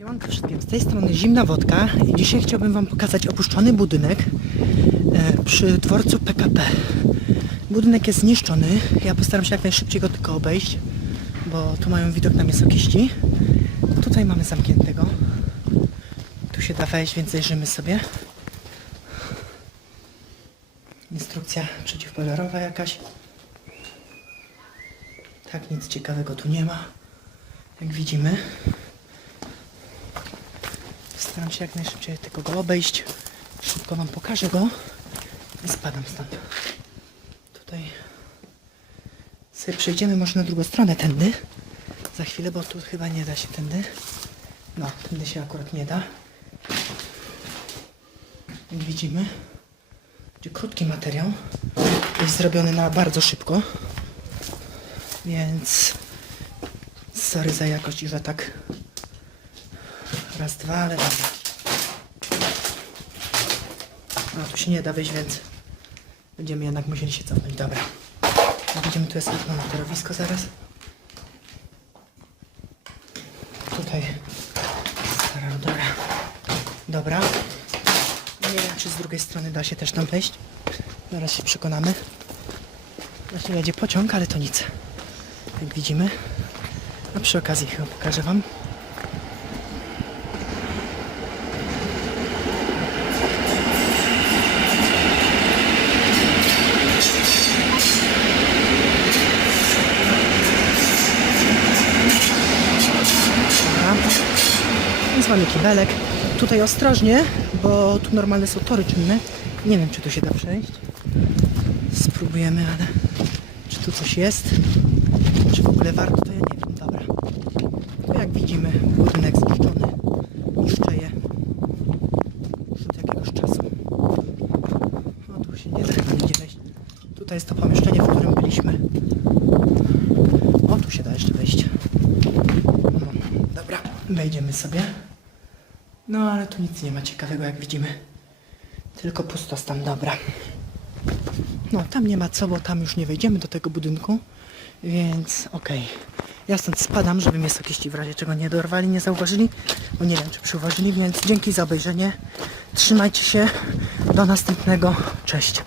Siemanko wszystkim, z tej strony Zimna Wodka i dzisiaj chciałbym Wam pokazać opuszczony budynek e, przy dworcu PKP. Budynek jest zniszczony, ja postaram się jak najszybciej go tylko obejść, bo tu mają widok na Miasokiści. Tutaj mamy zamkniętego. Tu się da wejść, więc zajrzymy sobie. Instrukcja przeciwpożarowa jakaś. Tak, nic ciekawego tu nie ma. Jak widzimy. Staram się jak najszybciej tylko go obejść. Szybko Wam pokażę go i spadam stąd. Tutaj sobie przejdziemy może na drugą stronę tędy. Za chwilę, bo tu chyba nie da się tędy. No, tędy się akurat nie da. Jak widzimy, będzie krótki materiał. Jest zrobiony na bardzo szybko. Więc sorry za jakość że tak raz, dwa, ale dobra. No tu się nie da wyjść, więc będziemy jednak musieli się cofnąć. Dobra. Widzimy, tu jest na torowisko zaraz. Tutaj stara rudora. Dobra. Nie wiem, czy z drugiej strony da się też tam wejść. Zaraz się przekonamy. Właśnie jedzie pociąg, ale to nic. Jak widzimy. A przy okazji chyba pokażę Wam. Dobra. Jest mamy kibelek. Tutaj ostrożnie, bo tu normalne są tory czynne. Nie wiem, czy tu się da przejść. Spróbujemy, ale czy tu coś jest? Czy w ogóle warto, to ja nie wiem. Dobra. Tu jak widzimy, budynek zniszczony. Niszczeje. Już od jakiegoś czasu. No tu się nie da chyba nigdzie wejść. Tutaj jest to pomieszczenie, w którym byliśmy. O, tu się da jeszcze wejść. No, dobra, wejdziemy sobie. No ale tu nic nie ma ciekawego, jak widzimy. Tylko pustostan, dobra. No, tam nie ma co, bo tam już nie wejdziemy do tego budynku, więc okej. Ja stąd spadam, żeby mnie sokiści w razie czego nie dorwali, nie zauważyli, bo nie wiem, czy przyuważyli, więc dzięki za obejrzenie. Trzymajcie się, do następnego, cześć.